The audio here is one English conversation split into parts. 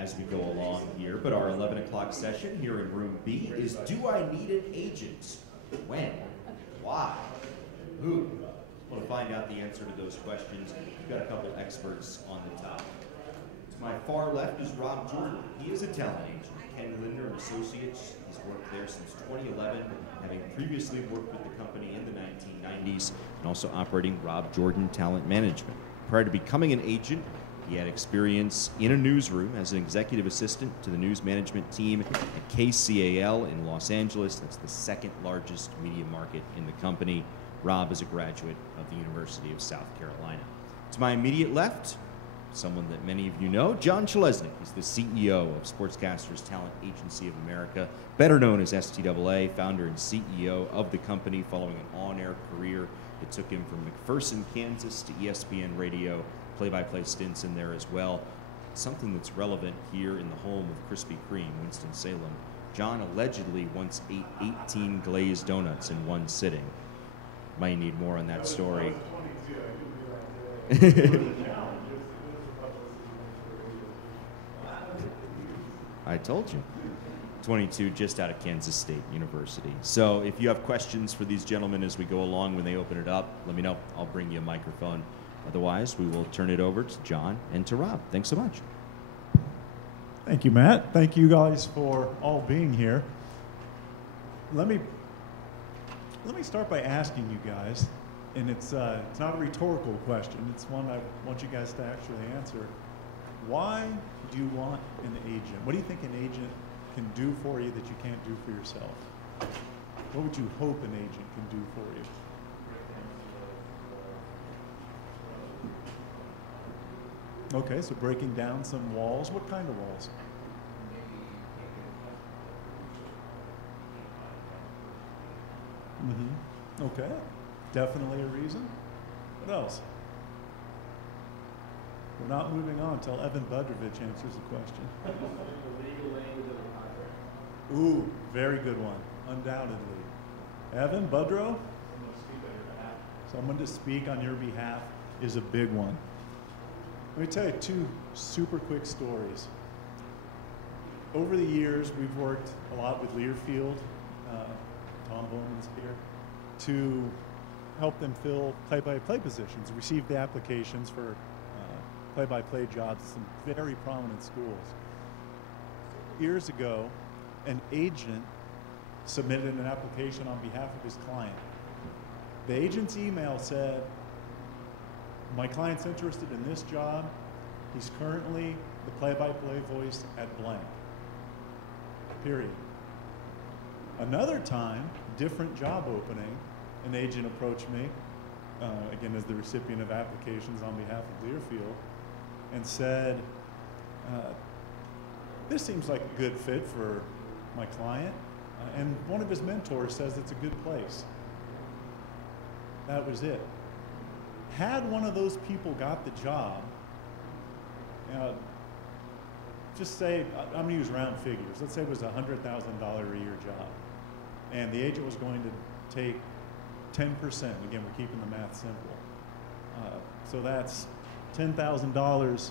as we go along here. But our 11 o'clock session here in Room B is Do I Need an Agent? When? Why? Who? Well, to find out the answer to those questions, we've got a couple experts on the topic. To my far left is Rob Jordan. He is a talent agent. Ken Lindner and Associates. He's worked there since 2011, having previously worked with the company in the 1990s and also operating Rob Jordan Talent Management. Prior to becoming an agent, he had experience in a newsroom as an executive assistant to the news management team at KCAL in Los Angeles. That's the second largest media market in the company. Rob is a graduate of the University of South Carolina. To my immediate left, someone that many of you know, Jon Chelesnik. He's the CEO of Sportscasters Talent Agency of America, better known as STAA, founder and CEO of the company following an on-air career that took him from McPherson, Kansas to ESPN Radio, play-by-play stints in there as well. Something that's relevant here in the home of Krispy Kreme, Winston-Salem. Jon allegedly once ate 18 glazed donuts in one sitting. Might need more on that story. I told you. 22, just out of Kansas State University. So if you have questions for these gentlemen as we go along when they open it up, let me know. I'll bring you a microphone. Otherwise, we will turn it over to Jon and to Rob. Thanks so much. Thank you, Matt. Thank you guys for all being here. Let me start by asking you guys, and it's not a rhetorical question. It's one I want you guys to actually answer. Why do you want an agent? What do you think an agent can do for you that you can't do for yourself? What would you hope an agent can do for you? Okay, so breaking down some walls. What kind of walls? Mm-hmm. Okay, definitely a reason. What else? We're not moving on until Evan Budrovich answers the question. Ooh, very good one, undoubtedly. Evan, Budrow? Someone to speak on your behalf is a big one. Let me tell you two super quick stories. Over the years, we've worked a lot with Learfield, Tom Bowman's here, to help them fill play-by-play positions, receive the applications for play-by-play jobs at some very prominent schools. Years ago, an agent submitted an application on behalf of his client. The agent's email said, my client's interested in this job. He's currently the play-by-play voice at blank. Period. Another time, different job opening, an agent approached me, again as the recipient of applications on behalf of Learfield, and said, this seems like a good fit for my client, and one of his mentors says it's a good place. That was it. Had one of those people got the job, just say, I'm going to use round figures. Let's say it was a $100,000 a year job, and the agent was going to take 10%. Again, we're keeping the math simple. So that's $10,000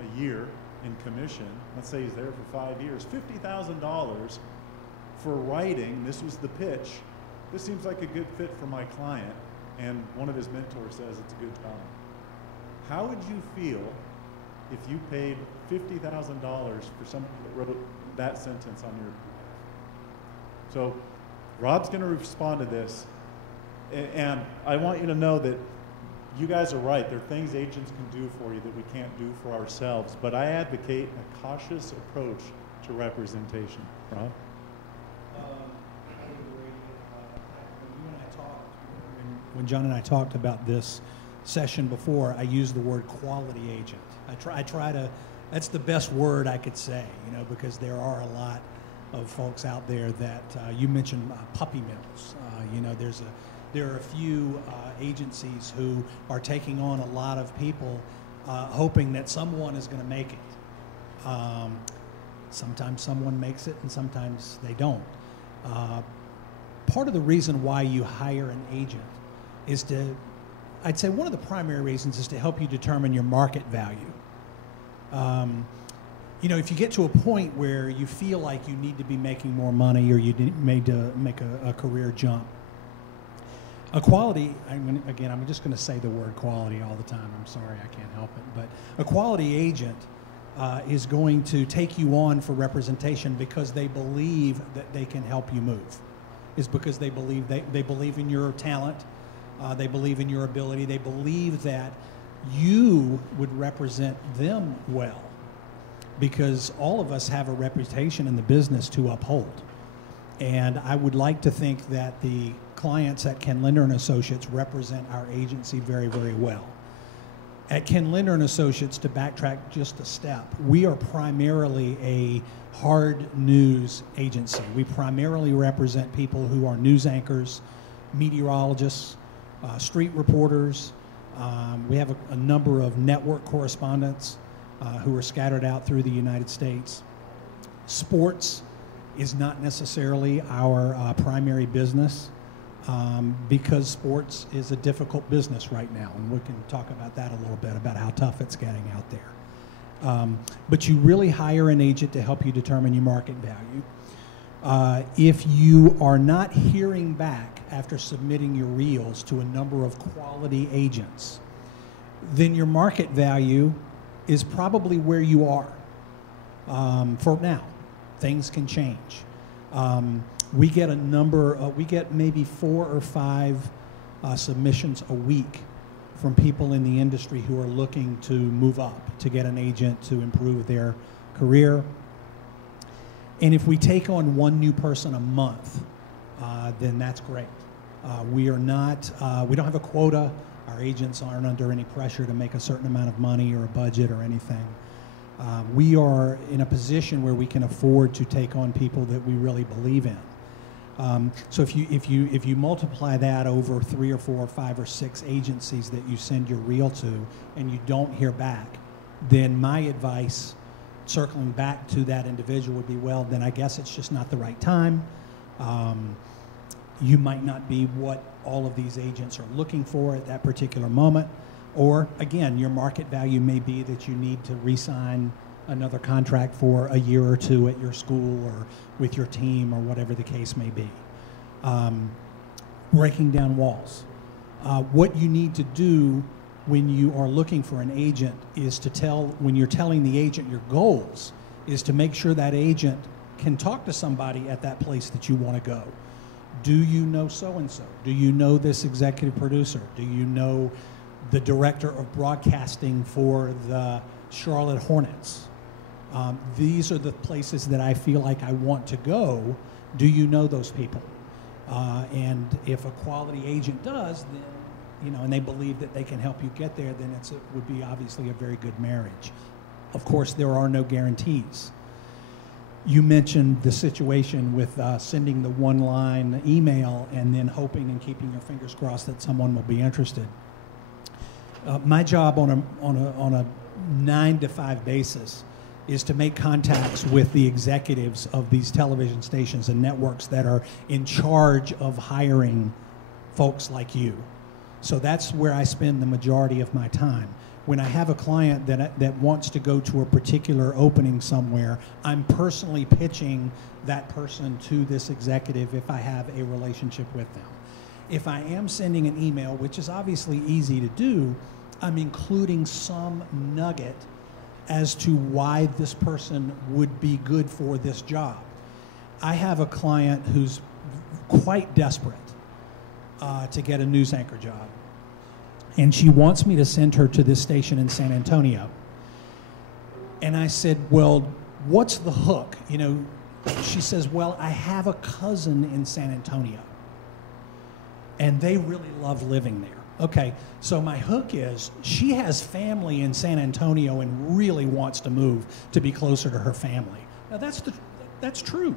a year in commission. Let's say he's there for 5 years. $50,000 for writing. This was the pitch. This seems like a good fit for my client. And one of his mentors says it's a good job. How would you feel if you paid $50,000 for somebody that wrote that sentence on your behalf? So Rob's going to respond to this. And I want you to know that you guys are right. There are things agents can do for you that we can't do for ourselves. But I advocate a cautious approach to representation. Rob? When Jon and I talked about this session before, I used the word quality agent. I try to, that's the best word I could say, because there are a lot of folks out there that, you mentioned puppy mills. There are a few agencies who are taking on a lot of people hoping that someone is going to make it. Sometimes someone makes it and sometimes they don't. Part of the reason why you hire an agent is to, I'd say one of the primary reasons is to help you determine your market value. You know, if you get to a point where you feel like you need to be making more money or you need to make a career jump, a quality, I'm just going to say the word quality all the time. I'm sorry, I can't help it. But a quality agent is going to take you on for representation because they believe that they can help you move. It's because they believe in your talent. They believe in your ability. They believe that you would represent them well, because all of us have a reputation in the business to uphold. And I would like to think that the clients at Ken Lindner and Associates represent our agency very, very well. At Ken Lindner and Associates, to backtrack just a step, we are primarily a hard news agency. We primarily represent people who are news anchors, meteorologists, street reporters. We have a number of network correspondents who are scattered out through the United States. Sports is not necessarily our primary business because sports is a difficult business right now, and we can talk about that a little bit, about how tough it's getting out there. But you really hire an agent to help you determine your market value. If you are not hearing back after submitting your reels to a number of quality agents, then your market value is probably where you are for now. Things can change. We get maybe 4 or 5 submissions a week from people in the industry who are looking to move up, to get an agent, to improve their career. And if we take on 1 new person a month, then that's great. We don't have a quota. Our agents aren't under any pressure to make a certain amount of money or a budget or anything. We are in a position where we can afford to take on people that we really believe in. So if you multiply that over 3 or 4 or 5 or 6 agencies that you send your reel to and you don't hear back, then my advice, circling back to that individual, would be, well, then I guess it's just not the right time. You might not be what all of these agents are looking for at that particular moment. Or, again, your market value may be that you need to re-sign another contract for a year or 2 at your school or with your team or whatever the case may be. Breaking down walls. What you need to do when you are looking for an agent is when you're telling the agent your goals, is to make sure that agent can talk to somebody at that place that you want to go. Do you know so-and-so? Do you know this executive producer? Do you know the director of broadcasting for the Charlotte Hornets? These are the places that I feel like I want to go. Do you know those people? And if a quality agent does, then, and they believe that they can help you get there, then it would be obviously a very good marriage. Of course, there are no guarantees. You mentioned the situation with sending the one-line email and then hoping and keeping your fingers crossed that someone will be interested. My job on a 9 to 5 basis is to make contacts with the executives of these television stations and networks that are in charge of hiring folks like you. So that's where I spend the majority of my time. When I have a client that wants to go to a particular opening somewhere, I'm personally pitching that person to this executive if I have a relationship with them. If I am sending an email, which is obviously easy to do, I'm including some nugget as to why this person would be good for this job. I have a client who's quite desperate to get a news anchor job. And she wants me to send her to this station in San Antonio. And I said, well, what's the hook? She says, well, I have a cousin in San Antonio. And they really love living there. Okay, so my hook is she has family in San Antonio and really wants to move to be closer to her family. Now, that's true.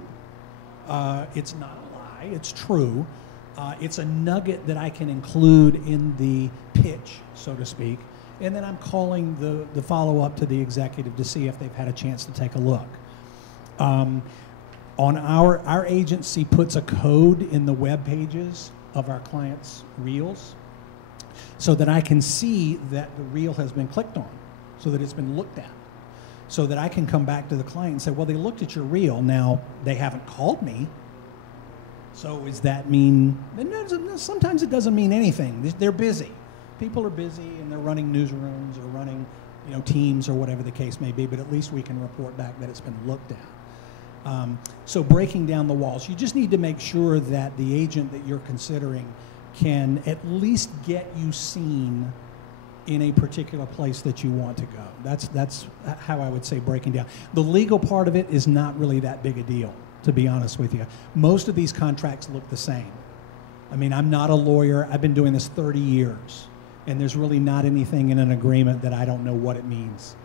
It's not a lie. It's true. It's a nugget that I can include in the pitch, so to speak, and then I'm calling the follow-up to the executive to see if they've had a chance to take a look. On our agency puts a code in the web pages of our clients' reels so that I can see that the reel has been clicked on, so that it's been looked at. so that I can come back to the client and say, well, they looked at your reel. Now, they haven't called me. So does that mean, sometimes it doesn't mean anything. They're busy. People are busy and they're running newsrooms or running, teams or whatever the case may be, but at least we can report back that it's been looked at. So breaking down the walls, you just need to make sure that the agent that you're considering can at least get you seen in a particular place that you want to go. That's how I would say breaking down. The legal part of it is not really that big a deal, to be honest with you. Most of these contracts look the same. I mean, I'm not a lawyer. I've been doing this 30 years, and there's really not anything in an agreement that I don't know what it means.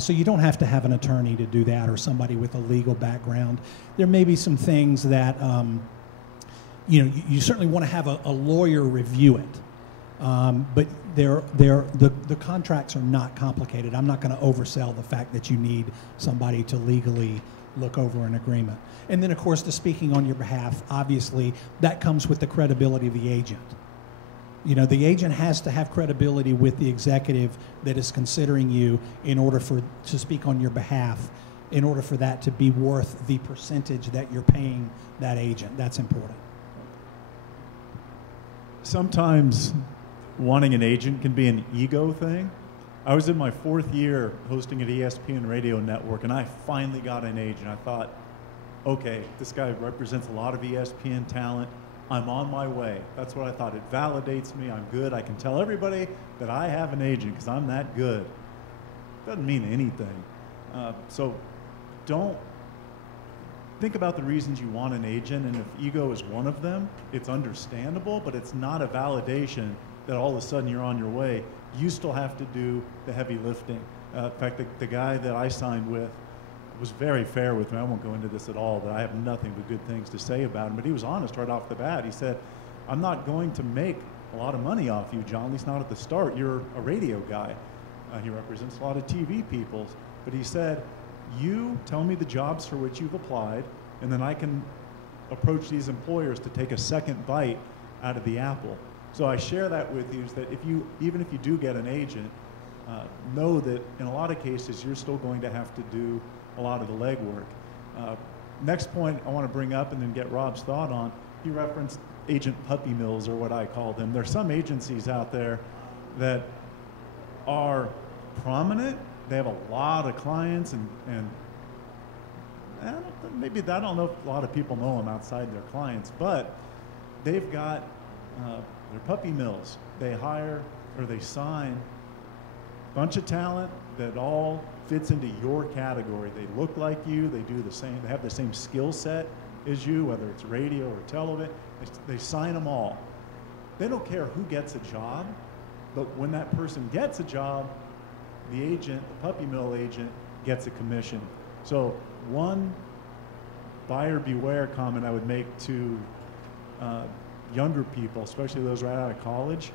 So you don't have to have an attorney to do that or somebody with a legal background. There may be some things that, you certainly want to have a lawyer review it. But the contracts are not complicated. I'm not going to oversell the fact that you need somebody to legally look over an agreement. And then, of course, the speaking on your behalf, obviously, that comes with the credibility of the agent. The agent has to have credibility with the executive that is considering you in order to speak on your behalf, in order for that to be worth the percentage that you're paying that agent. That's important. Sometimes wanting an agent can be an ego thing. I was in my 4th year hosting at ESPN Radio Network, and I finally got an agent. I thought, okay, this guy represents a lot of ESPN talent. I'm on my way. That's what I thought. It validates me. I'm good. I can tell everybody that I have an agent because I'm that good. Doesn't mean anything. So don't think about the reasons you want an agent, and if ego is one of them, it's understandable, but it's not a validation that all of a sudden you're on your way. You still have to do the heavy lifting. In fact, the guy that I signed with was very fair with me. I won't go into this at all, but I have nothing but good things to say about him. But he was honest right off the bat. He said, I'm not going to make a lot of money off you, John, at least not at the start. You're a radio guy. He represents a lot of TV people. But he said, you tell me the jobs for which you've applied, and then I can approach these employers to take a second bite out of the apple. So I share that with you, is that even if you do get an agent, know that in a lot of cases you're still going to have to do a lot of the legwork. Next point I want to bring up and then get Rob's thought on, he referenced agent puppy mills, or what I call them. There's some agencies out there that are prominent. They have a lot of clients, and I don't know if a lot of people know them outside their clients, but they've got their puppy mills. They hire or they sign a bunch of talent that all fits into your category. They look like you, they do the same, they have the same skill set as you, whether it's radio or television. They sign them all. They don't care who gets a job, but when that person gets a job, the agent, the puppy mill agent, gets a commission. So one buyer beware comment I would make to younger people, especially those right out of college,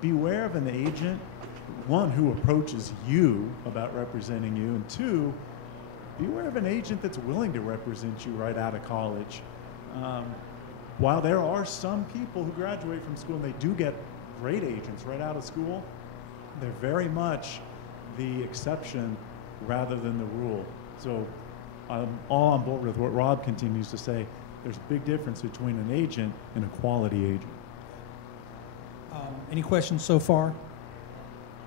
beware of an agent, one, who approaches you about representing you, and two, beware of an agent that's willing to represent you right out of college. While there are some people who graduate from school and they do get great agents right out of school, they're very much the exception rather than the rule. So I'm all on board with what Rob continues to say. There's a big difference between an agent and a quality agent. Any questions so far?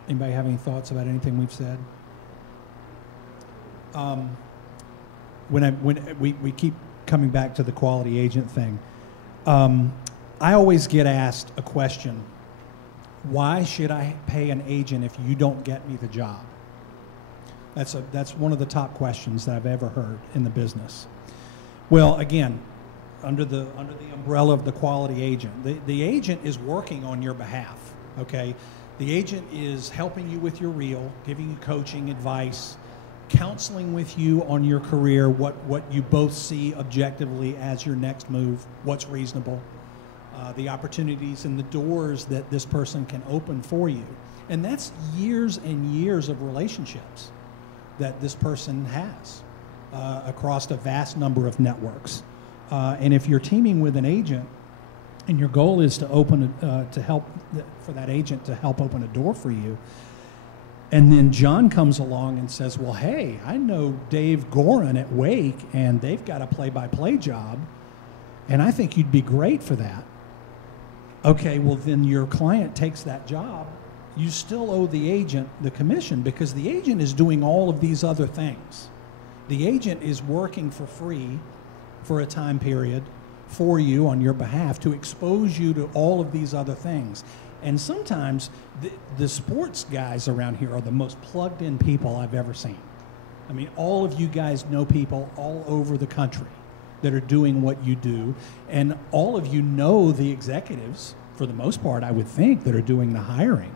Anybody have any thoughts about anything we've said? When we keep coming back to the quality agent thing, I always get asked a question: why should I pay an agent if you don't get me the job? That's one of the top questions that I've ever heard in the business. Well, again, under the umbrella of the quality agent, the agent is working on your behalf, okay? The agent is helping you with your reel, giving you coaching, advice, counseling with you on your career, what you both see objectively as your next move, what's reasonable, the opportunities and the doors that this person can open for you. And that's years and years of relationships that this person has across a vast number of networks. And if you're teaming with an agent and your goal is to open for that agent to help open a door for you, And then John comes along and says, well, hey, I know Dave Gorin at Wake, and they've got a play-by-play job, and I think you'd be great for that. Okay, well, then your client takes that job. You still owe the agent the commission because the agent is doing all of these other things. The agent is working for free for a time period for you on your behalf to expose you to all of these other things. And sometimes the sports guys around here are the most plugged in people I've ever seen. I mean, all of you guys know people all over the country that are doing what you do, and all of you know the executives, for the most part, I would think, that are doing the hiring.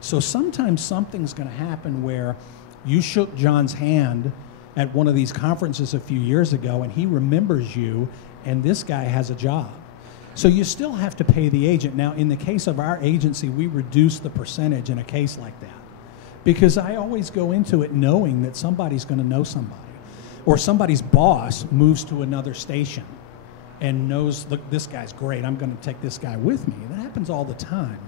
So sometimes something's going to happen where you shook John's hand at one of these conferences a few years ago, and he remembers you, and this guy has a job. So you still have to pay the agent. Now, in the case of our agency, we reduce the percentage in a case like that because I always go into it knowing that somebody's going to know somebody, or somebody's boss moves to another station and knows, look, this guy's great, I'm going to take this guy with me. That happens all the time.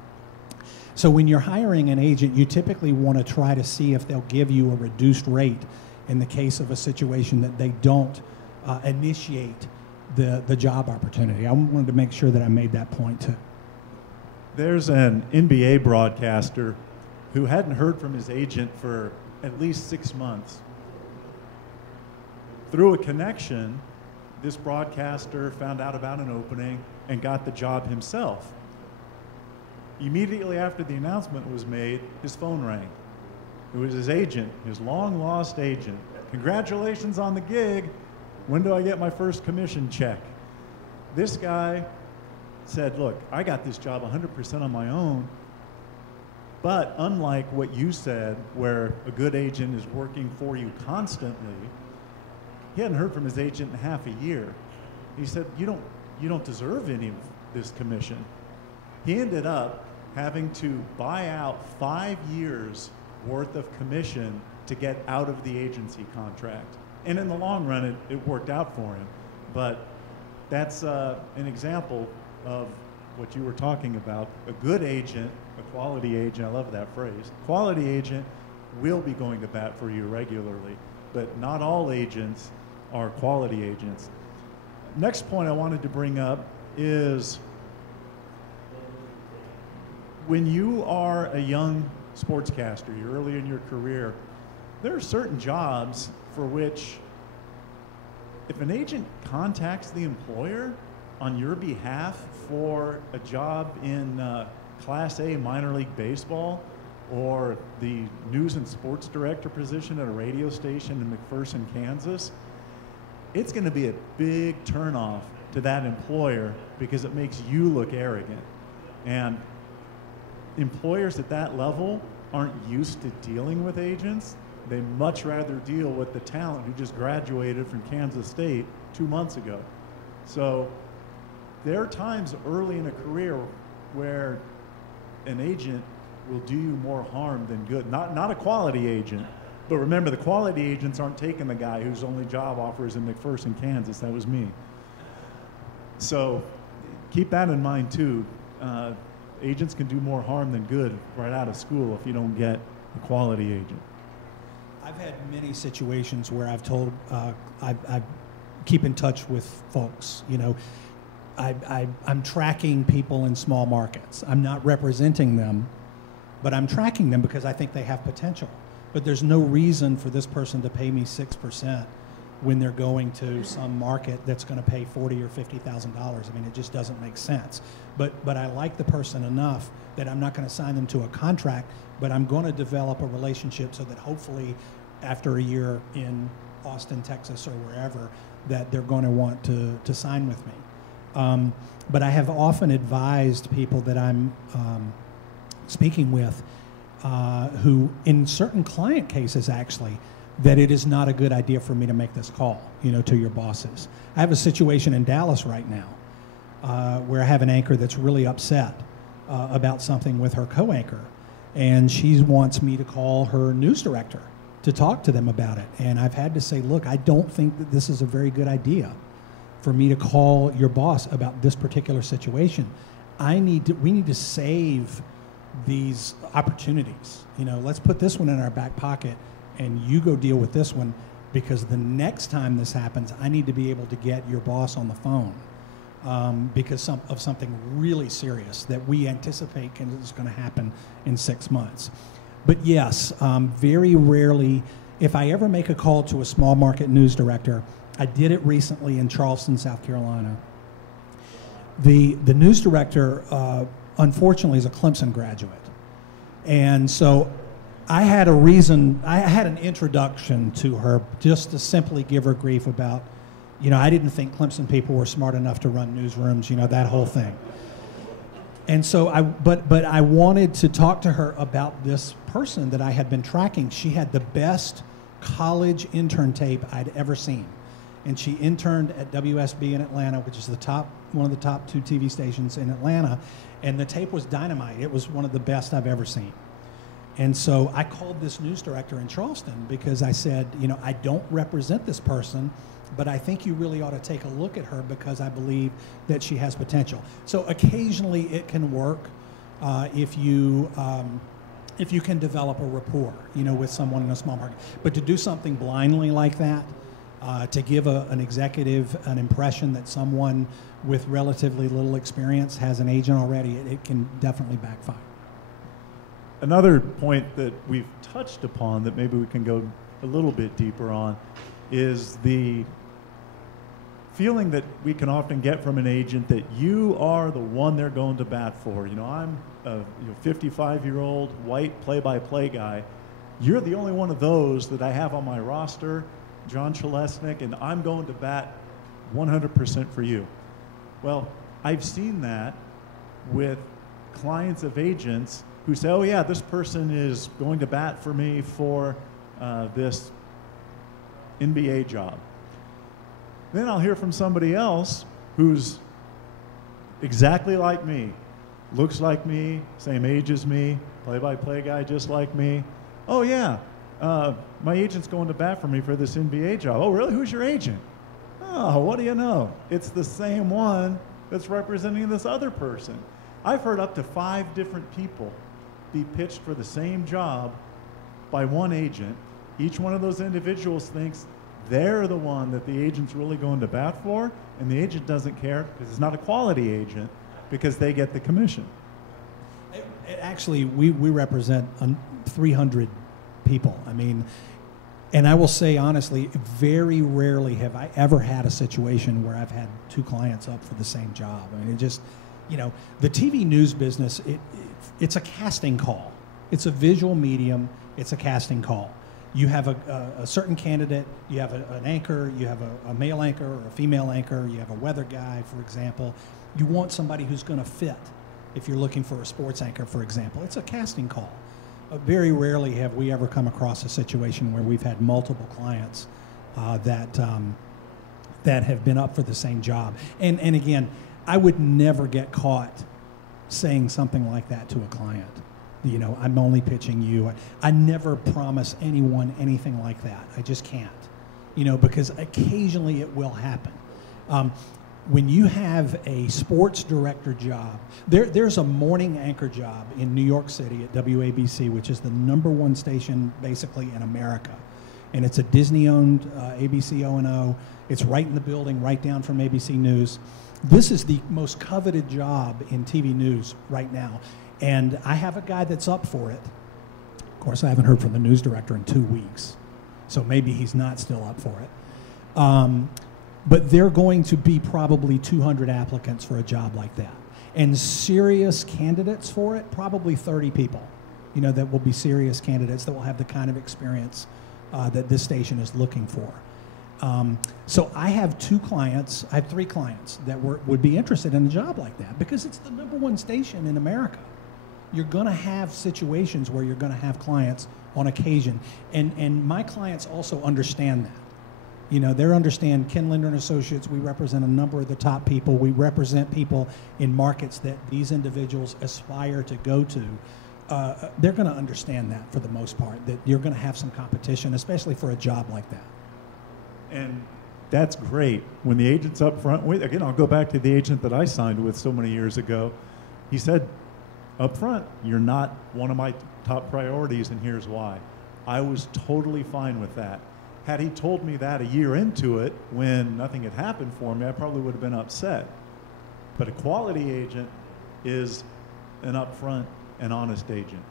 So when you're hiring an agent, you typically want to try to see if they'll give you a reduced rate in the case of a situation that they don't initiate the job opportunity. I wanted to make sure that I made that point too. There's an NBA broadcaster who hadn't heard from his agent for at least 6 months. Through a connection, this broadcaster found out about an opening and got the job himself. Immediately after the announcement was made, his phone rang. It was his agent, his long-lost agent. Congratulations on the gig. When do I get my first commission check? This guy said, look, I got this job 100% on my own, but unlike what you said, where a good agent is working for you constantly, he hadn't heard from his agent in half a year. He said, you don't deserve any of this commission. He ended up having to buy out 5 years worth of commission to get out of the agency contract. And in the long run, it worked out for him. But that's an example of what you were talking about. A good agent, a quality agent, I love that phrase, quality agent will be going to bat for you regularly, but not all agents are quality agents. Next point I wanted to bring up is when you are a young sportscaster, you're early in your career, there are certain jobs for which if an agent contacts the employer on your behalf for a job in Class A minor league baseball or the news and sports director position at a radio station in McPherson, Kansas, it's going to be a big turnoff to that employer because it makes you look arrogant. And employers at that level aren't used to dealing with agents. They much rather deal with the talent who just graduated from Kansas State 2 months ago. So there are times early in a career where an agent will do you more harm than good. Not a quality agent, but remember, the quality agents aren't taking the guy whose only job offer is in McPherson, Kansas. That was me. So keep that in mind too. Agents can do more harm than good right out of school if you don't get a quality agent. I've had many situations where I've told, I keep in touch with folks, you know, I'm tracking people in small markets. I'm not representing them, but I'm tracking them because I think they have potential. But there's no reason for this person to pay me 6% when they're going to some market that's going to pay $40,000 or $50,000. I mean, it just doesn't make sense. But I like the person enough that I'm not going to sign them to a contract, but I'm going to develop a relationship so that hopefully after a year in Austin, Texas, or wherever, that they're going to want to sign with me. But I have often advised people that I'm speaking with who, in certain client cases actually, that it is not a good idea for me to make this call, you know, to your bosses. I have a situation in Dallas right now where I have an anchor that's really upset about something with her co-anchor, and she wants me to call her news director to talk to them about it. And I've had to say, look, I don't think that this is a very good idea for me to call your boss about this particular situation. We need to save these opportunities. You know, let's put this one in our back pocket and you go deal with this one, because the next time this happens, I need to be able to get your boss on the phone because of something really serious that we anticipate is going to happen in 6 months. But yes, very rarely, if I ever make a call to a small market news director, I did it recently in Charleston, South Carolina. The news director, unfortunately, is a Clemson graduate. And so I had an introduction to her just to simply give her grief about, you know, I didn't think Clemson people were smart enough to run newsrooms, you know, that whole thing. And so but I wanted to talk to her about this person that I had been tracking. She had the best college intern tape I'd ever seen. And she interned at WSB in Atlanta, which is one of the top 2 TV stations in Atlanta. And the tape was dynamite. It was one of the best I've ever seen. And so I called this news director in Charleston because I said, you know, I don't represent this person, but I think you really ought to take a look at her because I believe that she has potential. So occasionally it can work if you can develop a rapport, you know, with someone in a small market. But to do something blindly like that, to give an executive an impression that someone with relatively little experience has an agent already, it can definitely backfire. Another point that we've touched upon that maybe we can go a little bit deeper on is the feeling that we can often get from an agent that you are the one they're going to bat for. You know, I'm a 55-year-old white play-by-play guy. You're the only one of those that I have on my roster, Jon Chelesnik, and I'm going to bat 100% for you. Well, I've seen that with clients of agents who say, oh yeah, this person is going to bat for me for this NBA job. Then I'll hear from somebody else who's exactly like me, looks like me, same age as me, play-by-play guy just like me. Oh yeah, my agent's going to bat for me for this NBA job. Oh really, who's your agent? Oh, what do you know? It's the same one that's representing this other person. I've heard up to 5 different people be pitched for the same job by one agent. Each one of those individuals thinks they're the one that the agent's really going to bat for, and the agent doesn't care because it's not a quality agent because they get the commission. Actually, we represent 300 people. I mean, and I will say honestly, very rarely have I ever had a situation where I've had 2 clients up for the same job. I mean, it just, you know, the TV news business, it's a casting call. It's a visual medium. It's a casting call. You have a certain candidate, you have an anchor, you have a male anchor or a female anchor, you have a weather guy, for example. You want somebody who's going to fit if you're looking for a sports anchor, for example. It's a casting call. Very rarely have we ever come across a situation where we've had multiple clients that have been up for the same job. And again, I would never get caught saying something like that to a client. You know, I'm only pitching you. I never promise anyone anything like that. I just can't. You know, because occasionally it will happen. When you have a sports director job, there's a morning anchor job in New York City at WABC, which is the #1 station basically in America. And it's a Disney-owned ABC O&O. It's right in the building, right down from ABC News. This is the most coveted job in TV news right now. And I have a guy that's up for it. Of course, I haven't heard from the news director in 2 weeks. So maybe he's not still up for it. But there are going to be probably 200 applicants for a job like that. And serious candidates for it, probably 30 people, you know, that will be serious candidates that will have the kind of experience that this station is looking for. So I have 3 clients that would be interested in a job like that because it's the #1 station in America. You're going to have situations where you're going to have clients on occasion. And my clients also understand that. You know, they understand Ken Lindner and Associates. We represent a number of the top people. We represent people in markets that these individuals aspire to go to. They're going to understand that for the most part, that you're going to have some competition, especially for a job like that. And that's great. When the agent's up front, again, I'll go back to the agent that I signed with so many years ago. He said, up front, you're not one of my top priorities, and here's why. I was totally fine with that. Had he told me that a year into it, when nothing had happened for me, I probably would have been upset. But a quality agent is an upfront and honest agent.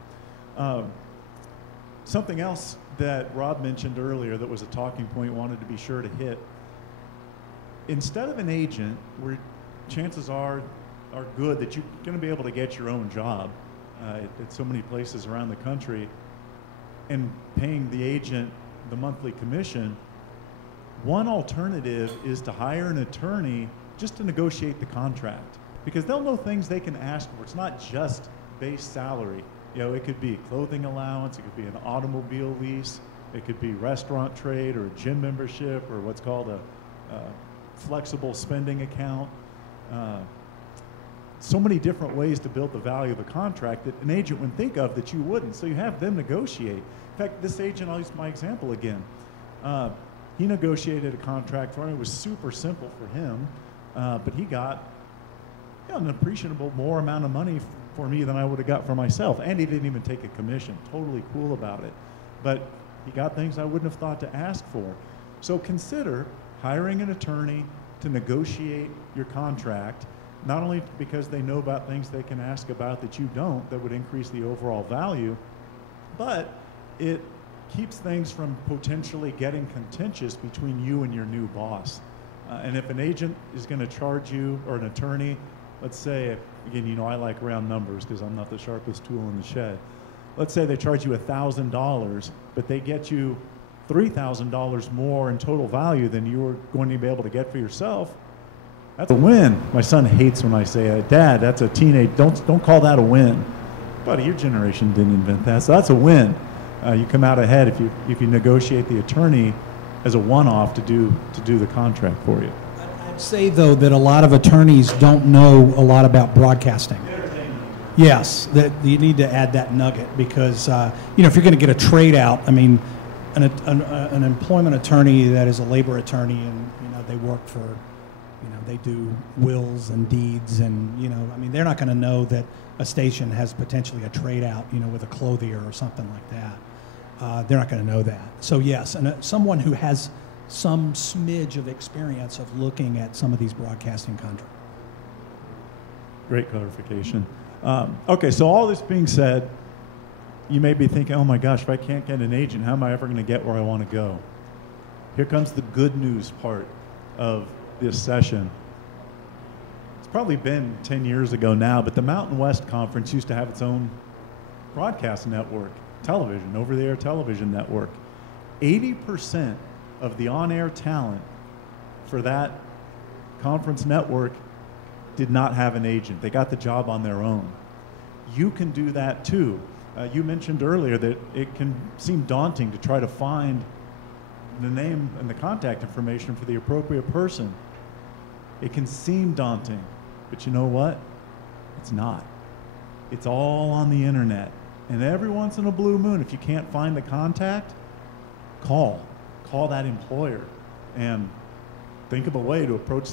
Something else that Rob mentioned earlier that was a talking point wanted to be sure to hit. Instead of an agent, where chances are good that you're going to be able to get your own job at so many places around the country, and paying the agent the monthly commission, one alternative is to hire an attorney just to negotiate the contract, because they'll know things they can ask for. It's not just base salary. You know, it could be clothing allowance, it could be an automobile lease, it could be restaurant trade or a gym membership or what's called a flexible spending account. So many different ways to build the value of a contract that an agent would think of that you wouldn't. So you have them negotiate. In fact, this agent, I'll use my example again. He negotiated a contract for me. It was super simple for him, but he got an appreciable more amount of money for me than I would have got for myself. And he didn't even take a commission. Totally cool about it. But he got things I wouldn't have thought to ask for. So consider hiring an attorney to negotiate your contract, not only because they know about things they can ask about that you don't, that would increase the overall value, but it keeps things from potentially getting contentious between you and your new boss. And if an agent is going to charge you, or an attorney, let's say, again, you know, I like round numbers because I'm not the sharpest tool in the shed. Let's say they charge you $1,000, but they get you $3,000 more in total value than you were going to be able to get for yourself. That's a win. My son hates when I say, Dad, that's a teenage, don't call that a win. Buddy, your generation didn't invent that, so that's a win. You come out ahead if you negotiate the attorney as a one-off to do the contract for you. I'd say, though, that a lot of attorneys don't know a lot about broadcasting. Yes, that you need to add that nugget because, you know, if you're going to get a trade out, I mean, an employment attorney that is a labor attorney and, you know, they work for, you know, they do wills and deeds and, you know, I mean, they're not going to know that a station has potentially a trade out, you know, with a clothier or something like that. They're not going to know that. So, yes, and someone who has some smidge of experience of looking at some of these broadcasting contracts. Great clarification. Okay, so all this being said, you may be thinking, oh my gosh, if I can't get an agent, how am I ever going to get where I want to go? Here comes the good news part of this session. It's probably been 10 years ago now, but the Mountain West Conference used to have its own broadcast network, television, over-the-air television network. 80% of the on-air talent for that conference network did not have an agent. They got the job on their own. You can do that too. You mentioned earlier that it can seem daunting to try to find the name and the contact information for the appropriate person. It can seem daunting, but you know what? It's not. It's all on the internet. And every once in a blue moon, if you can't find the contact, call that employer and think of a way to approach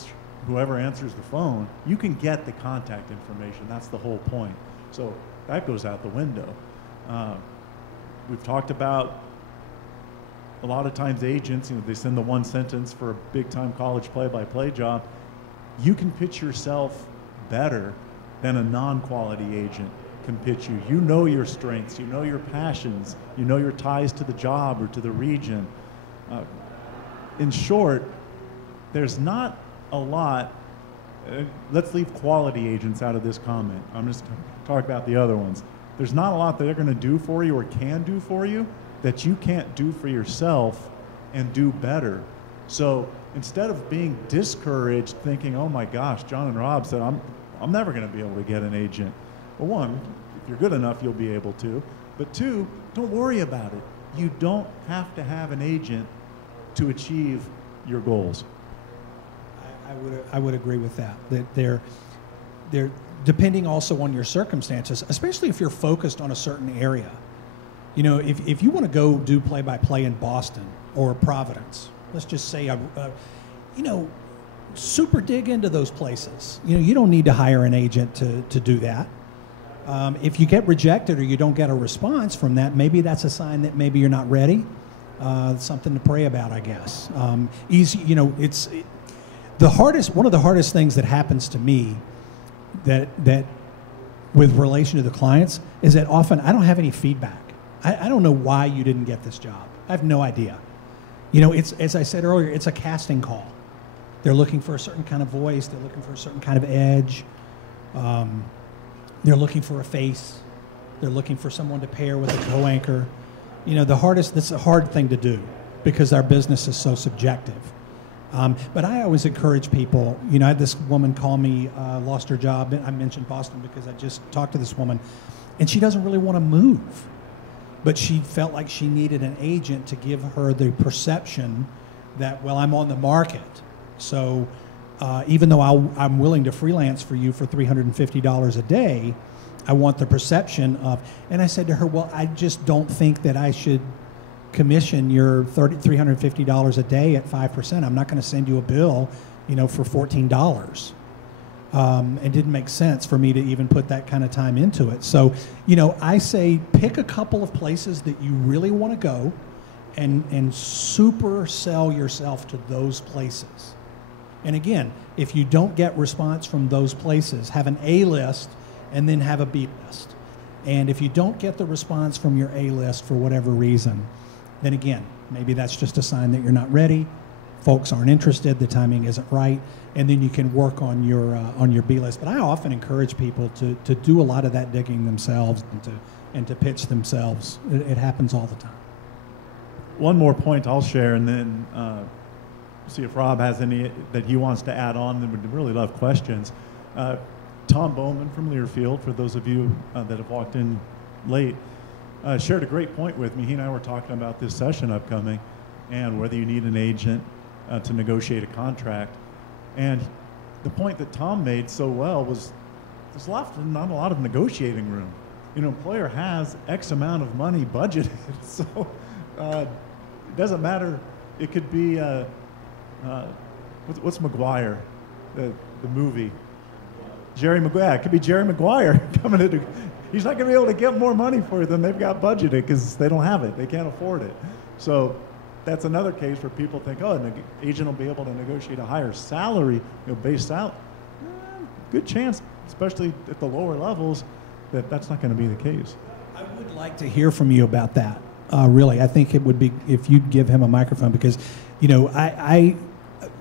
whoever answers the phone. You can get the contact information. That's the whole point. So that goes out the window. We've talked about a lot of times agents, you know, they send the one sentence for a big-time college play-by-play job. You can pitch yourself better than a non-quality agent can pitch you. You know your strengths, you know your passions, you know your ties to the job or to the region. In short, there's not a lot. Let's leave quality agents out of this comment. I'm just talking about the other ones. There's not a lot that they're going to do for you or can do for you that you can't do for yourself and do better. So instead of being discouraged, thinking, oh my gosh, John and Rob said, I'm never going to be able to get an agent. Well, one, if you're good enough, you'll be able to. But two, don't worry about it. You don't have to have an agent to achieve your goals. I would agree with that. That they're depending also on your circumstances, especially if you're focused on a certain area. You know, if you want to go do play-by-play in Boston or Providence, let's just say, you know, super dig into those places. You know, you don't need to hire an agent to do that. If you get rejected or you don't get a response from that, maybe that's a sign that maybe you're not ready. Something to pray about, I guess. It's one of the hardest things that happens to me that with relation to the clients is that often I don't have any feedback. I don't know why you didn't get this job. I have no idea. It's, as I said earlier, it's a casting call. They're looking for a certain kind of voice. They're looking for a certain kind of edge. They're looking for a face. They're looking for someone to pair with a co-anchor. That's a hard thing to do because our business is so subjective. But I always encourage people. I had this woman call me, lost her job. I mentioned Boston because I just talked to this woman, and she doesn't really want to move. But she felt like she needed an agent to give her the perception that, well, I'm on the market. So even though I'm willing to freelance for you for $350 a day, I want the perception of, and I said to her, well, I just don't think that I should commission your $350 a day at 5%. I'm not going to send you a bill, for $14. It didn't make sense for me to even put that kind of time into it. So, I say pick a couple of places that you really want to go and super sell yourself to those places. And again, if you don't get response from those places, have an A list and then have a B list. And if you don't get the response from your A list for whatever reason, then again, maybe that's just a sign that you're not ready. Folks aren't interested, the timing isn't right, and then you can work on your B list. But I often encourage people to do a lot of that digging themselves and to pitch themselves. It happens all the time. One more point I'll share, and then see if Rob has any that he wants to add on. Then we'd really love questions. Tom Bowman from Learfield, for those of you that have walked in late, shared a great point with me. He and I were talking about this session upcoming and whether you need an agent to negotiate a contract. And the point that Tom made so well was there's not a lot of negotiating room. Employer has X amount of money budgeted, so it doesn't matter. It could be, what's McGuire, the movie? Jerry Maguire. It could be Jerry Maguire coming in. He's not going to be able to get more money for you than they've got budgeted because they don't have it. They can't afford it. So that's another case where people think, oh, an agent will be able to negotiate a higher salary, base out. Good chance, especially at the lower levels, that's not going to be the case. I would like to hear from you about that. Really, I think it would be if you'd give him a microphone because,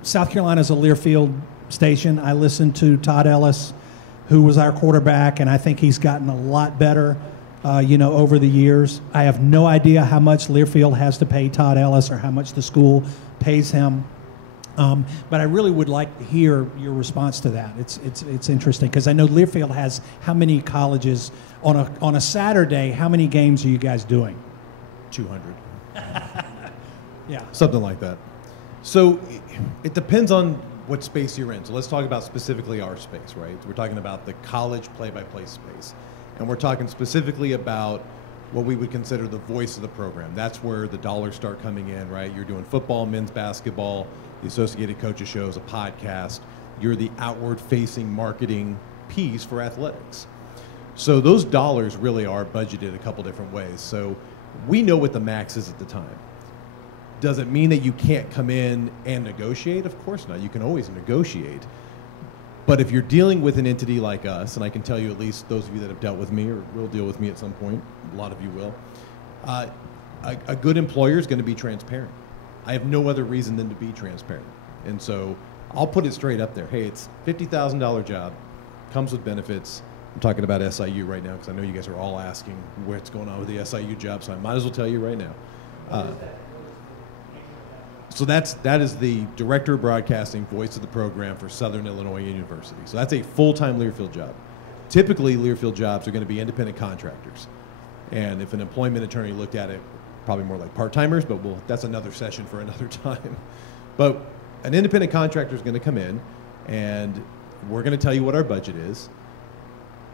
South Carolina's a Learfield station. I listened to Todd Ellis, who was our quarterback, and I think he's gotten a lot better, over the years. I have no idea how much Learfield has to pay Todd Ellis or how much the school pays him. But I really would like to hear your response to that. It's interesting because I know Learfield has how many colleges on a Saturday? How many games are you guys doing? 200. Yeah, something like that. So it depends on what space you're in. So let's talk about specifically our space, right? We're talking about the college play-by-play space. And we're talking specifically about what we would consider the voice of the program. That's where the dollars start coming in, right? You're doing football, men's basketball, the Associated Coaches shows, a podcast. You're the outward-facing marketing piece for athletics. So those dollars really are budgeted a couple different ways. So we know what the max is at the time. Does it mean that you can't come in and negotiate? Of course not. You can always negotiate. But if you're dealing with an entity like us, and I can tell you at least those of you that have dealt with me or will deal with me at some point, a lot of you will, a good employer is going to be transparent. I have no other reason than to be transparent. And so I'll put it straight up there. Hey, it's $50,000 job, comes with benefits. I'm talking about SIU right now because I know you guys are all asking what's going on with the SIU job, so I might as well tell you right now. So that is the Director of Broadcasting, voice of the program for Southern Illinois University. So that's a full-time Learfield job. Typically, Learfield jobs are going to be independent contractors. And if an employment attorney looked at it, probably more like part-timers, but that's another session for another time. But an independent contractor is going to come in, and we're going to tell you what our budget is.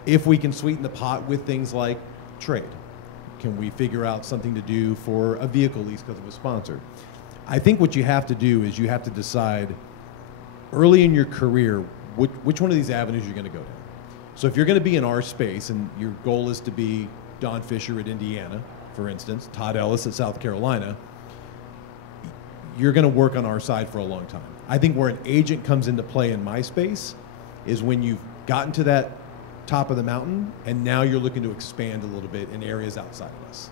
If we can sweeten the pot with things like trade, can we figure out something to do for a vehicle lease because of a sponsor? I think what you have to do is you have to decide early in your career which one of these avenues you're going to go down. So if you're going to be in our space and your goal is to be Don Fisher at Indiana, for instance, Todd Ellis at South Carolina, you're going to work on our side for a long time. I think where an agent comes into play in my space is when you've gotten to that top of the mountain and now you're looking to expand a little bit in areas outside of us,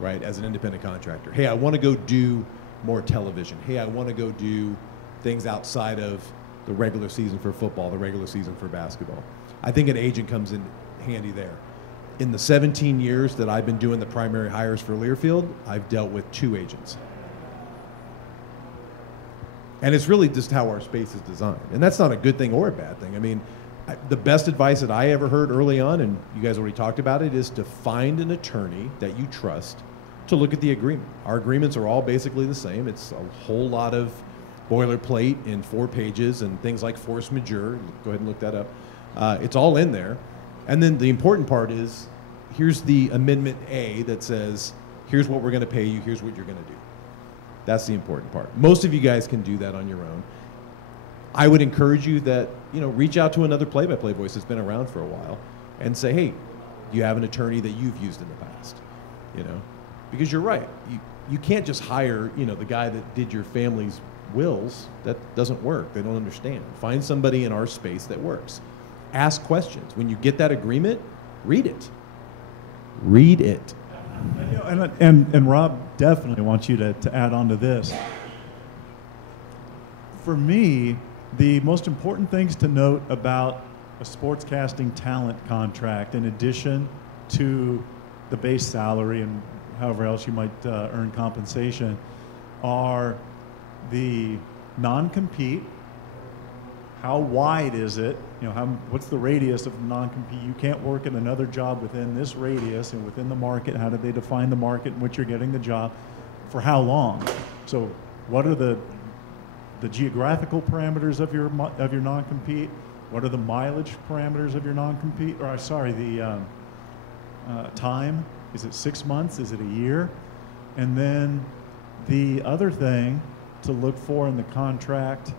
right, as an independent contractor. Hey, I want to go do more television. Hey, I want to go do things outside of the regular season for football, the regular season for basketball. I think an agent comes in handy there. In the 17 years that I've been doing the primary hires for Learfield, I've dealt with 2 agents. And it's really just how our space is designed. And that's not a good thing or a bad thing. I mean, the best advice that I ever heard early on, and you guys already talked about it, is to find an attorney that you trust to look at the agreement. Our agreements are all basically the same. It's a whole lot of boilerplate in 4 pages and things like force majeure. Go ahead and look that up. It's all in there. And then the important part is, here's the Amendment A that says, here's what we're going to pay you, here's what you're going to do. That's the important part. Most of you guys can do that on your own. I would encourage you that, reach out to another play-by-play voice that's been around for a while and say, hey, do you have an attorney that you've used in the past? Because you're right. You can't just hire, the guy that did your family's wills. That doesn't work. They don't understand. Find somebody in our space that works. Ask questions. When you get that agreement, read it. Read it. And Rob definitely wants you to add on to this. For me, the most important things to note about a sportscasting talent contract, in addition to the base salary and however else you might earn compensation, are the non-compete. How wide is it? What's the radius of the non-compete? You can't work in another job within this radius and within the market. How do they define the market in which you're getting the job? For how long? So what are the geographical parameters of your non-compete? What are the mileage parameters of your non-compete? Or sorry, the time. Is it 6 months? Is it a year? And then the other thing to look for in the contract.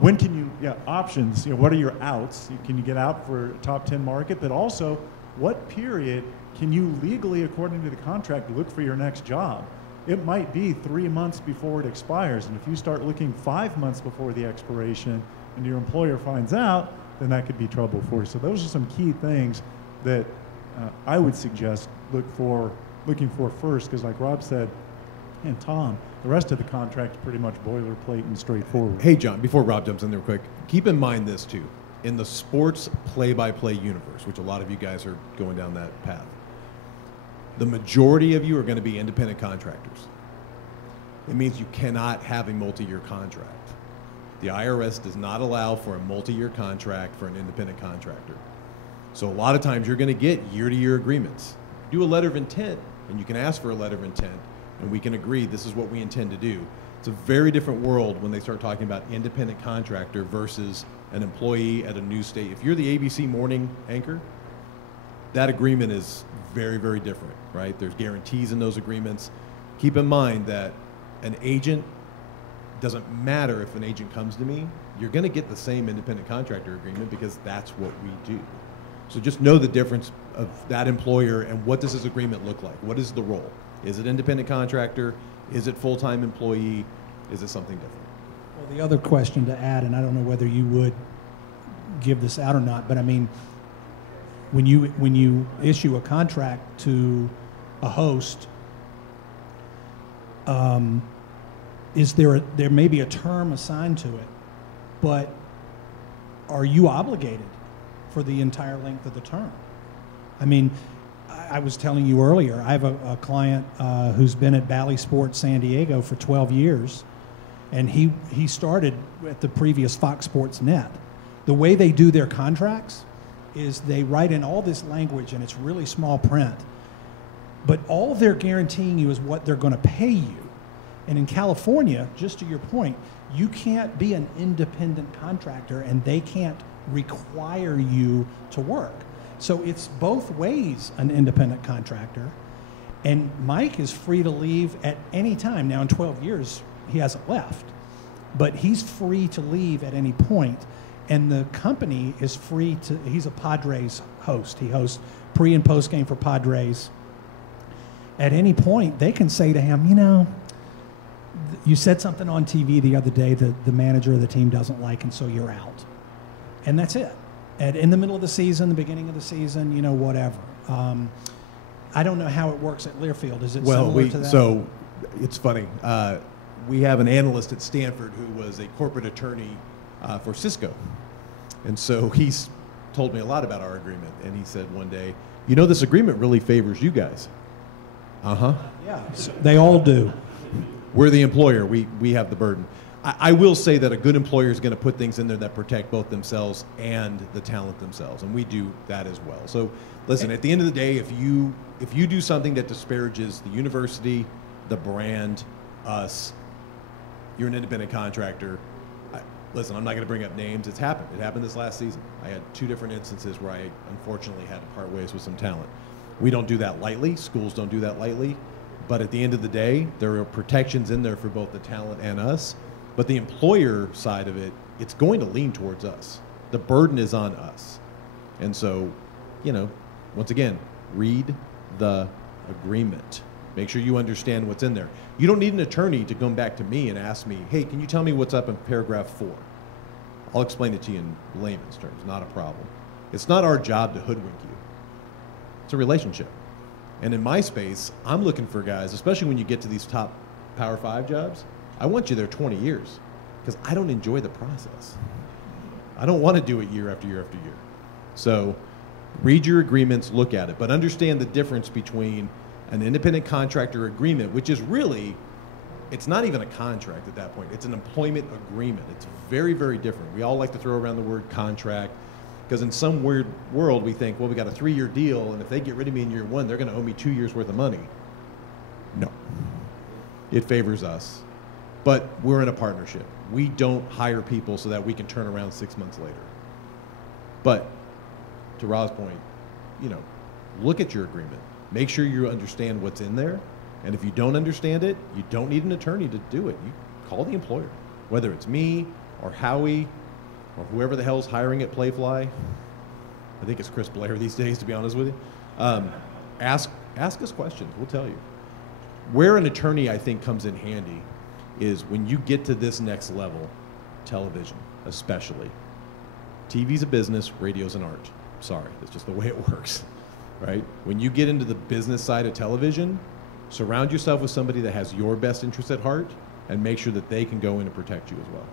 When can you, options, what are your outs? Can you get out for a top 10 market? But also, what period can you legally, according to the contract, look for your next job? It might be 3 months before it expires. And if you start looking 5 months before the expiration and your employer finds out, then that could be trouble for you. So those are some key things that I would suggest looking for first, because like Rob said, and Tom, the rest of the contract is pretty much boilerplate and straightforward. Hey, John, before Rob jumps in there quick, keep in mind this too. In the sports play-by-play universe, which a lot of you guys are going down that path, the majority of you are going to be independent contractors. It means you cannot have a multi-year contract. The IRS does not allow for a multi-year contract for an independent contractor. So a lot of times you're going to get year-to-year agreements. Do a letter of intent, and you can ask for a letter of intent, and we can agree this is what we intend to do. It's a very different world when they start talking about independent contractor versus an employee at a news station. If you're the ABC morning anchor, that agreement is very, very different, right? There's guarantees in those agreements. Keep in mind that an agent, doesn't matter if an agent comes to me, you're going to get the same independent contractor agreement because that's what we do. So just know the difference of that employer and what does this agreement look like? What is the role? Is it independent contractor? Is it full-time employee? Is it something different? Well, the other question to add, and I don't know whether you would give this out or not, but I mean, when you issue a contract to a host, there may be a term assigned to it, but are you obligated for the entire length of the term? I mean, I was telling you earlier, I have a client who's been at Bally Sports San Diego for 12 years, and he started at the previous Fox Sports Net. The way they do their contracts is they write in all this language, and it's really small print, but all they're guaranteeing you is what they're going to pay you. And in California, just to your point, you can't be an independent contractor, and they can't require you to work. So it's both ways an independent contractor, and Mike is free to leave at any time. Now in 12 years, he hasn't left, but he's free to leave at any point, and the company is free to. He's a Padres host. He hosts pre and post game for Padres. At any point, they can say to him, you know, you said something on TV the other day that the manager of the team doesn't like, and so you're out. And that's it. In the middle of the season, the beginning of the season, you know, whatever. I don't know how it works at Learfield. Is it similar to that? So it's funny. We have an analyst at Stanford who was a corporate attorney for Cisco. And so he's told me a lot about our agreement. And he said one day, you know, this agreement really favors you guys. Uh-huh. Yeah, they all do. We're the employer. We have the burden. I will say that a good employer is going to put things in there that protect both themselves and the talent themselves, and we do that as well. So, listen, at the end of the day, if you do something that disparages the university, the brand, us, you're an independent contractor. Listen, I'm not going to bring up names. It's happened. It happened this last season. I had 2 different instances where I unfortunately had to part ways with some talent. We don't do that lightly. Schools don't do that lightly. But at the end of the day, there are protections in there for both the talent and us. But the employer side of it, it's going to lean towards us. The burden is on us. And so, you know, once again, read the agreement. Make sure you understand what's in there. You don't need an attorney to come back to me and ask me, hey, can you tell me what's up in paragraph 4? I'll explain it to you in layman's terms, not a problem. It's not our job to hoodwink you. It's a relationship. And in my space, I'm looking for guys, especially when you get to these top Power 5 jobs, I want you there 20 years because I don't enjoy the process. I don't want to do it year after year after year. So read your agreements, look at it, but understand the difference between an independent contractor agreement, which is really, it's not even a contract at that point. It's an employment agreement. It's very, very different. We all like to throw around the word contract because in some weird world we think, well, we got a 3-year deal, and if they get rid of me in year 1, they're going to owe me 2 years worth of money. No. It favors us. But we're in a partnership. We don't hire people so that we can turn around 6 months later. But to Rob's point, you know, look at your agreement. Make sure you understand what's in there. And if you don't understand it, you don't need an attorney to do it. You call the employer, whether it's me or Howie or whoever the hell's hiring at Playfly. I think it's Chris Blair these days, to be honest with you. Ask us questions. We'll tell you. Where an attorney, I think, comes in handy is when you get to this next level, television especially. TV's a business, radio's an art. Sorry, that's just the way it works, right? When you get into the business side of television, surround yourself with somebody that has your best interest at heart and make sure that they can go in and protect you as well.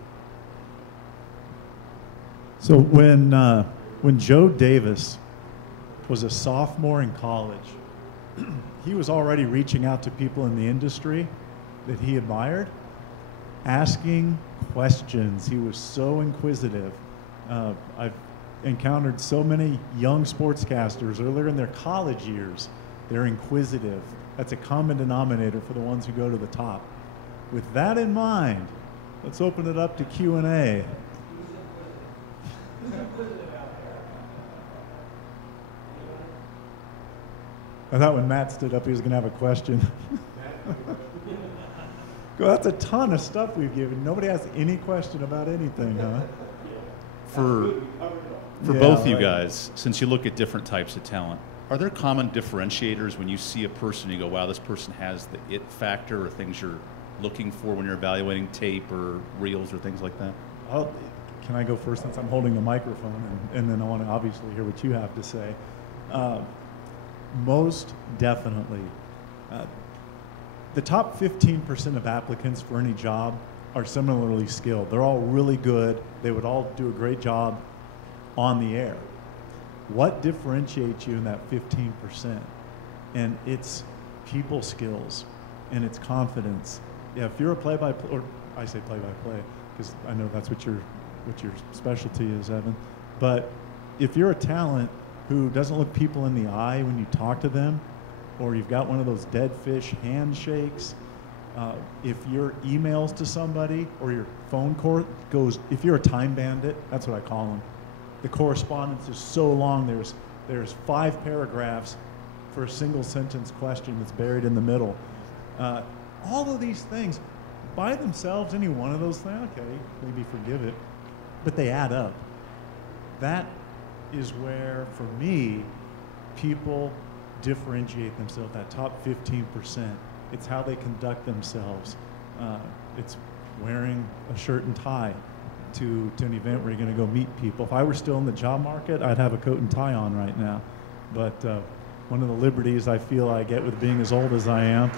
So when Joe Davis was a sophomore in college, he was already reaching out to people in the industry that he admired, asking questions. He was so inquisitive. I've encountered so many young sportscasters earlier in their college years. They're inquisitive. That's a common denominator for the ones who go to the top. With that in mind, let's open it up to Q&A. I thought when Matt stood up, he was going to have a question. Well, that's a ton of stuff we've given. Nobody has any question about anything, huh? For both of you guys, since you look at different types of talent, are there common differentiators when you see a person and you go, wow, this person has the it factor or things you're looking for when you're evaluating tape or reels or things like that? Can I go first since I'm holding the microphone, and then I want to obviously hear what you have to say. Most definitely. The top 15% of applicants for any job are similarly skilled. They're all really good. They would all do a great job on the air. What differentiates you in that 15%? And it's people skills, and it's confidence. Yeah, if you're a play-by-play, or I say play-by-play because I know that's what your specialty is, Evan. But if you're a talent who doesn't look people in the eye when you talk to them, or you've got one of those dead fish handshakes, if your emails to somebody or your phone call goes, if you're a time bandit, that's what I call them. The correspondence is so long, there's 5 paragraphs for a single sentence question that's buried in the middle. All of these things, by themselves, any one of those things, okay, maybe forgive it, but they add up. That is where, for me, people differentiate themselves, that top 15%. It's how they conduct themselves. It's wearing a shirt and tie to an event where you're going to go meet people. If I were still in the job market, I'd have a coat and tie on right now. But one of the liberties I feel I get with being as old as I am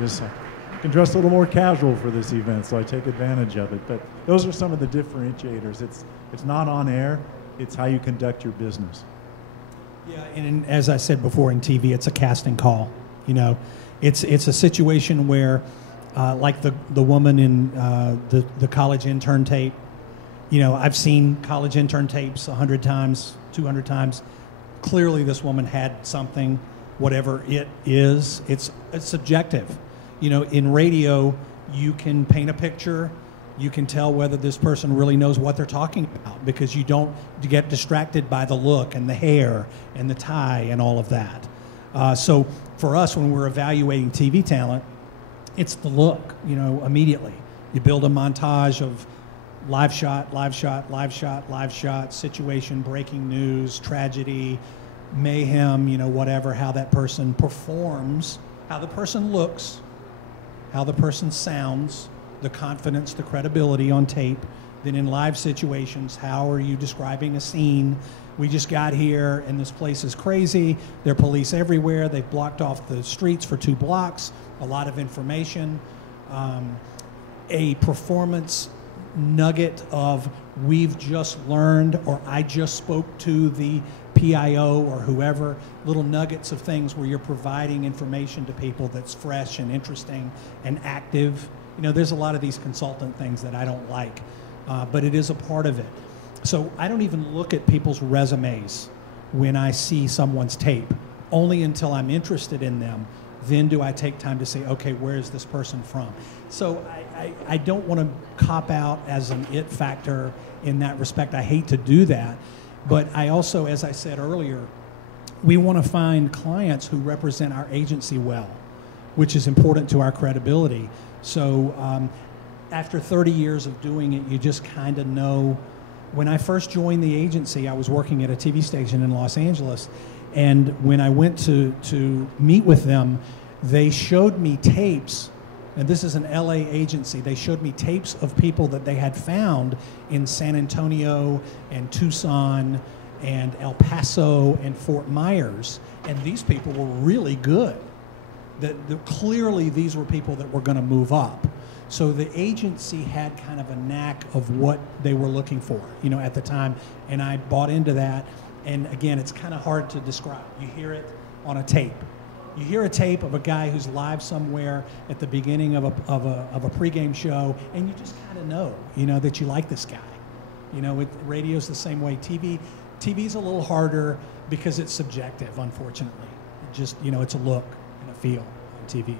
is I can dress a little more casual for this event, so I take advantage of it. But those are some of the differentiators. It's not on air, it's how you conduct your business. Yeah, and as I said before, in TV, it's a casting call. You know, it's a situation where, like the woman in the college intern tape. You know, I've seen college intern tapes 100 times, 200 times. Clearly, this woman had something, whatever it is. It's subjective. You know, in radio, you can paint a picture. You can tell whether this person really knows what they're talking about because you don't get distracted by the look and the hair and the tie and all of that. So for us, when we're evaluating TV talent, it's the look, you know, immediately. You build a montage of live shot, live shot, live shot, live shot, situation, breaking news, tragedy, mayhem, you know, whatever, how that person performs, how the person looks, how the person sounds, the confidence, the credibility on tape. Then in live situations, how are you describing a scene? We just got here and this place is crazy. There are police everywhere. They've blocked off the streets for 2 blocks. A lot of information. A performance nugget of we've just learned, or I just spoke to the PIO or whoever, little nuggets of things where you're providing information to people that's fresh and interesting and active. You know, there's a lot of these consultant things that I don't like, but it is a part of it. So I don't even look at people's resumes when I see someone's tape, only until I'm interested in them. Then do I take time to say, okay, where is this person from? So I don't want to cop out as an it factor in that respect. I hate to do that. But I also, as I said earlier, we want to find clients who represent our agency well, which is important to our credibility. So after 30 years of doing it, you just kind of know. When I first joined the agency, I was working at a TV station in Los Angeles. And when I went to meet with them, they showed me tapes, and this is an LA agency. They showed me tapes of people that they had found in San Antonio and Tucson and El Paso and Fort Myers, and these people were really good. Clearly these were people that were going to move up. So the agency had kind of a knack of what they were looking for, you know, at the time, and I bought into that. And again, it's kind of hard to describe. You hear it on a tape. You hear a tape of a guy who's live somewhere at the beginning of a pregame show, and you just kind of know, you know, that you like this guy. You know, radio's the same way. TV's a little harder because it's subjective, unfortunately. Just, you know, it's a look and a feel on TV.